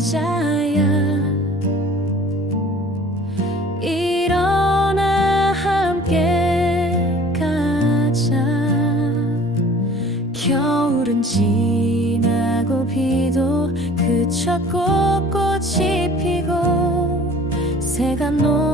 자야. 일어나 함께 가자. 겨울은 지나고 비도 그쳤고 꽃이 피고 새가 노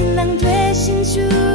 Nàng 徒